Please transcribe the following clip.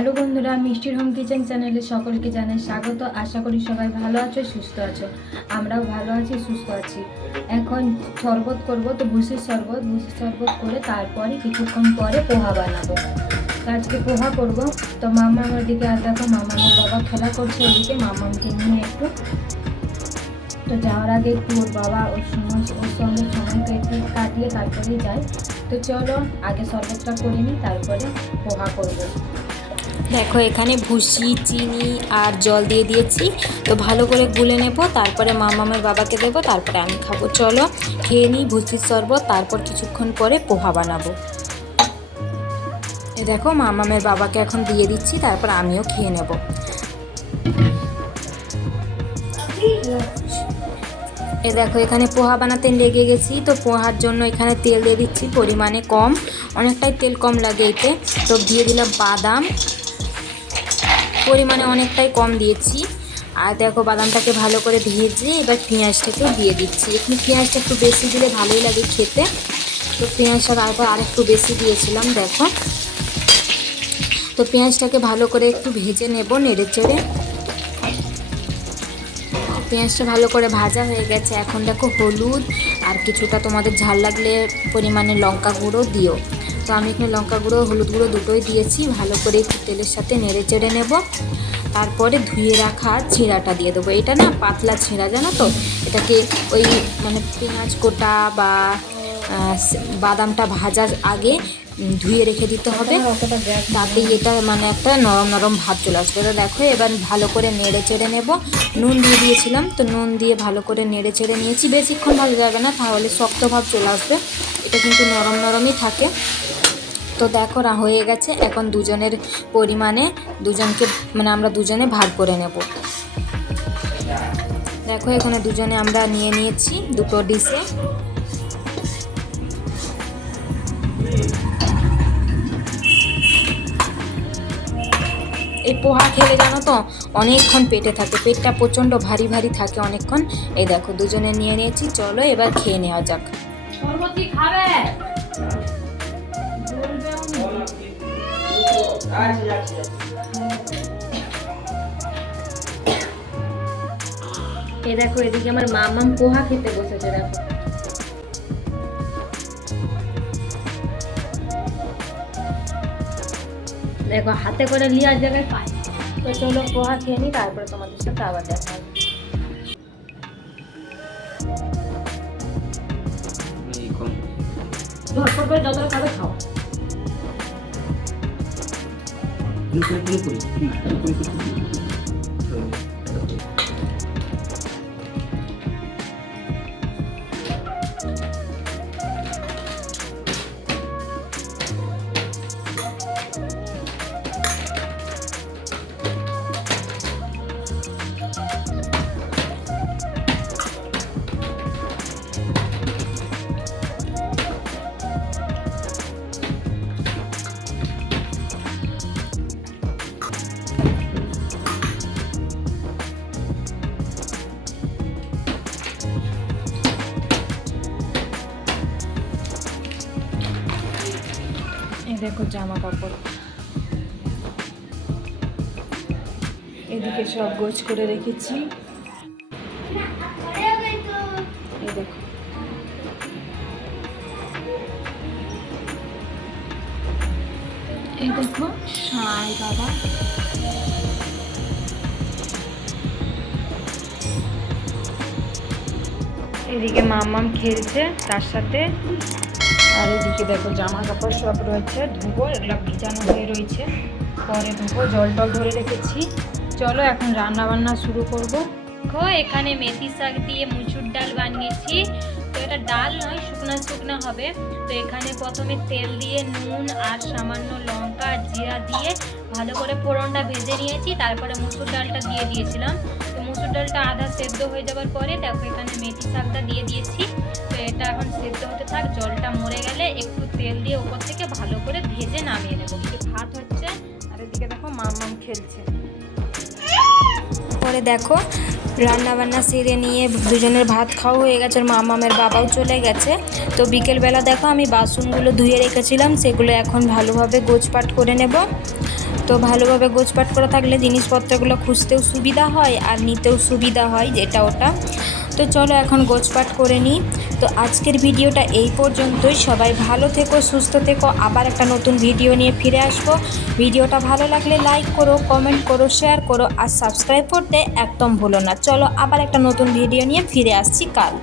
Hello বন্ধুরা, মিষ্টির home kitchen চ্যানেলে সকলকে জানাই স্বাগত। আশা করি সবাই ভালো আছো, সুস্থ আছো। আমরাও ভালো আছি, সুস্থ আছি। এখন শরবত করব, তো ভুসির শরবত করে তারপরে কিছুক্ষণ পরে পোহা বানাবো। তো আজকে পোহা করব। তো মামার দিকে আর দেখো, মামার বাবা খেলা করছে ওদিকে, মামাকে নিয়ে একটু তো যাওয়ার আগে একটু ওর বাবা ওর সঙ্গে সময়টা একটু কাটিয়ে তারপরেই যায়। তো চলো আগে শরবতটা করে নিই, তারপরে পোহা করবো। দেখো এখানে ভুসি, চিনি আর জল দিয়ে দিয়েছি। তো ভালো করে গুলে নেব, তারপরে মামামের বাবাকে দেবো, তারপরে আমি খাবো। চলো খেয়ে নিই ভুসির শরবত, তারপর কিছুক্ষণ পরে পোহা বানাবো। এ দেখো মামামের বাবাকে এখন দিয়ে দিচ্ছি, তারপর আমিও খেয়ে নেব। এ দেখো এখানে পোহা বানাতে লেগে গেছি। তো পোহার জন্য এখানে তেল দিয়ে দিচ্ছি পরিমাণে কম, অনেকটাই তেল কম লাগে এতে। তো দিয়ে দিলাম বাদাম, পরিমাণে অনেকটাই কম দিয়েছি। আর দেখো বাদামটাকে ভালো করে ভেজে এবার পেঁয়াজটাকেও দিয়ে দিচ্ছি। এখানে পেঁয়াজটা একটু বেশি দিলে ভালোই লাগে খেতে, তো পেঁয়াজটা তারপর আর একটু বেশি দিয়েছিলাম। দেখো তো পেঁয়াজটাকে ভালো করে একটু ভেজে নেব নেড়ে চেড়ে। পেঁয়াজটা ভালো করে ভাজা হয়ে গেছে। এখন দেখো হলুদ আর কিছুটা তোমাদের ঝাল লাগলে পরিমাণে লঙ্কা গুঁড়ো দিও। তো আমি এখানে লঙ্কা গুঁড়ো হলুদ গুঁড়ো দুটোই দিয়েছি। ভালো করে একটু তেলের সাথে নেড়ে চেড়ে নেব। তারপরে ধুয়ে রাখা ছিঁড়াটা দিয়ে দেবো। এটা না পাতলা ছিঁড়া, জানো তো, এটাকে ওই মানে পেঁয়াজ কোটা বা বাদামটা ভাজার আগে ধুয়ে রেখে দিতে হবে, তাতেই এটা মানে একটা নরম নরম ভাব চলে আসবে। তো দেখো এবার ভালো করে নেড়ে চেড়ে নেব। নুন দিয়ে দিয়েছিলাম, তো নুন দিয়ে ভালো করে নেড়ে চেড়ে নিয়েছি। বেশিক্ষণ ভালো যাবে না, তাহলে শক্ত ভাব চলে আসবে। এটা কিন্তু নরম নরমই থাকে। তো দেখো হয়ে গেছে। এখন দুজনের পরিমাণে দুজনকে মানে আমরা দুজনে ভাগ করে নেব। দেখো এখানে দুজনে আমরা নিয়ে নিয়েছি দুটো ডিশে। এই পোহা খেলে জানো তো অনেকক্ষণ পেটে থাকে, পেটটা প্রচণ্ড ভারী ভারী থাকে অনেকক্ষণ। এই দেখো দুজনে নিয়ে নিয়েছি, চলো এবার খেয়ে নেওয়া যাক। এ দেখো এদিকে আমার মামাম পোহা খেতে বসেছে। দেখো দেখো হাতে করে লিয়ার জায়গায় পাই। তো চলো পোহা খেয়ে নিই, তারপরে তোমাদের সাথে আবার দেখা হবে। ঝটপট করে যতটা খাবে খাও। দেখো জামা কাপড় এদিকে সব গোছ করে রেখেছি। এই দেখো এই দেখো সাই বাবা। এদিকে মামাম খেলছে তার সাথে, আর এদিকে দেখো জামা কাপড় সব রয়েছে, ধুবো। এগুলো ভিজানো হয়ে রয়েছে, পরে ধুবো। জল টল ধরে রেখেছি। চলো এখন রান্না বান্না শুরু করব। দেখো এখানে মেথি শাক দিয়ে মুসুর ডাল বানিয়েছি। তো এটা ডাল নয়, শুকনা শুকনা হবে। তো এখানে প্রথমে তেল দিয়ে নুন আর সামান্য লঙ্কা আর জিরা দিয়ে ভালো করে ফোড়নটা ভেজে নিয়েছি। তারপরে মুসুর ডালটা দিয়ে দিয়েছিলাম। তো মুসুর ডালটা আধা সেদ্ধ হয়ে যাওয়ার পরে দেখো এখানে মেথি শাকটা দিয়ে দিয়েছি। তো এটা এখন সেদ্ধ হতে থাক। জলটা মরে গেলে একটু তেল দিয়ে উপর থেকে ভালো করে ভেজে নামিয়ে নেবো। এদিকে ভাত হচ্ছে আর এদিকে দেখো মামাম খেলছে। পরে দেখো রান্না বান্না সেরে নিয়ে দুজনের ভাত খাওয়া হয়ে গেছে, আর মামামের বাবাও চলে গেছে। তো বিকেলবেলা দেখো আমি বাসনগুলো ধুয়ে রেখেছিলাম, সেগুলো এখন ভালোভাবে গোছপাট করে নেব। তো ভালোভাবে গোছপাট করা থাকলে জিনিসপত্রগুলো খুঁজতেও সুবিধা হয় আর নিতেও সুবিধা হয় যেটা ওটা। তো চলো এখন গোছপাট করে নিই। তো আজকের ভিডিওটা এই পর্যন্তই। সবাই ভালো থেকো, সুস্থ থেকো। আবার একটা নতুন ভিডিও নিয়ে ফিরে আসবো। ভিডিওটা ভালো লাগলে লাইক করো, কমেন্ট করো, শেয়ার করো আর সাবস্ক্রাইব করতে একদম ভুলো না। চলো আবার একটা নতুন ভিডিও নিয়ে ফিরে আসছি কাল।